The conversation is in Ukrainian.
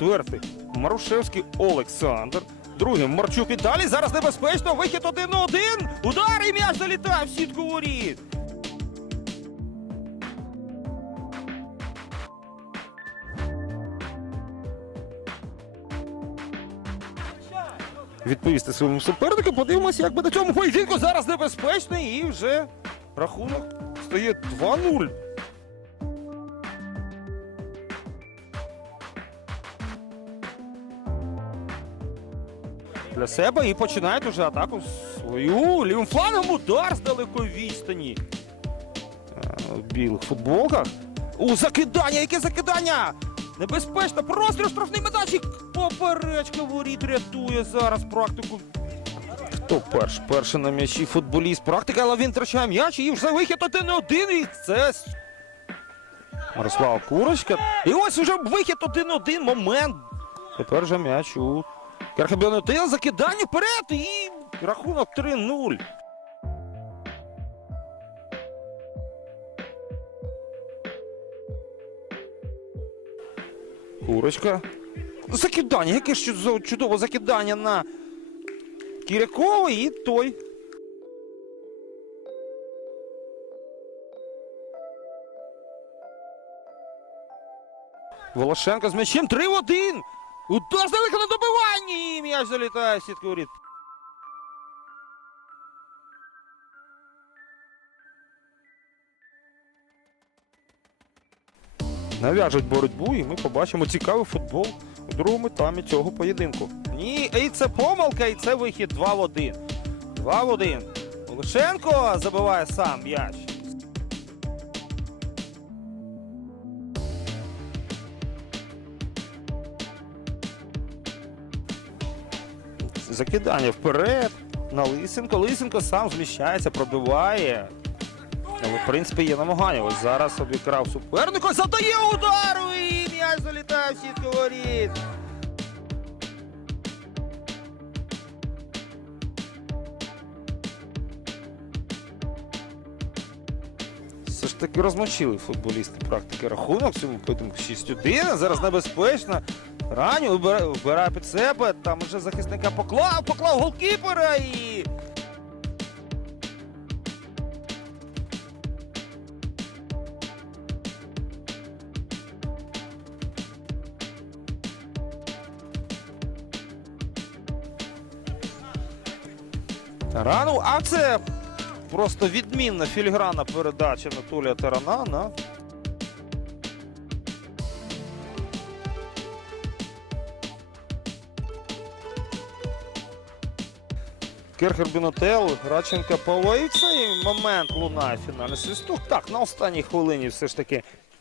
Четвертий Марушевський Олександр. Другий Марчук і далі. Зараз небезпечно. Вихід один на один. Удар і м'яч залітає в сітку воріт. Відповісти своєму супернику. Подивимося, як на цьому поєдинку зараз небезпечний і вже рахунок стає 2-0. Для себе і починають уже атаку свою лівим флангом удар з далекої відстані. Е, В білих футболках. У закидання! Яке закидання? Небезпечно! Простріл штрафний медачик! Поперечка воріт рятує зараз практику. Хто перший? Перший на м'ячі футболіст. Практика, але він втрачає м'яч і вже вихід один на один. І це Мирослав Курочка. І ось уже вихід один-один. Момент. Тепер же м'яч у Керхабіонетил. Закидання вперед і рахунок 3-0. Курочка. Закидання. Яке ж чудове закидання на Кірякова і той. Волошенко з м'ячем 3 в 1. Удар здалека на добиванні. І м'яч залітає в сітку. Нав'яжуть боротьбу, і ми побачимо цікавий футбол у другому таймі цього поєдинку. Ні, і це помилка, і це вихід 2 в 1. 2 в 1. Волошенко забиває сам м'яч. Закидання вперед. На Лисенко. Лисенко сам зміщається, пробиває. Але, в принципі, є намагання. Ось зараз обікрав суперника. Задає удару і м'яч залітає в сітку воріт. Все ж таки розмочили футболісти практики рахунок цьому поєдинку 6-1. Зараз небезпечно. Раню вбирає під себе. Там вже захисника поклав, поклав голкіпера і. Тарану, а це просто відмінна філігранна передача Анатолія Тарана на Керхер Бінотел, Радченка Павло. і момент лунає фінальний свисток. Так, на останній хвилині все ж таки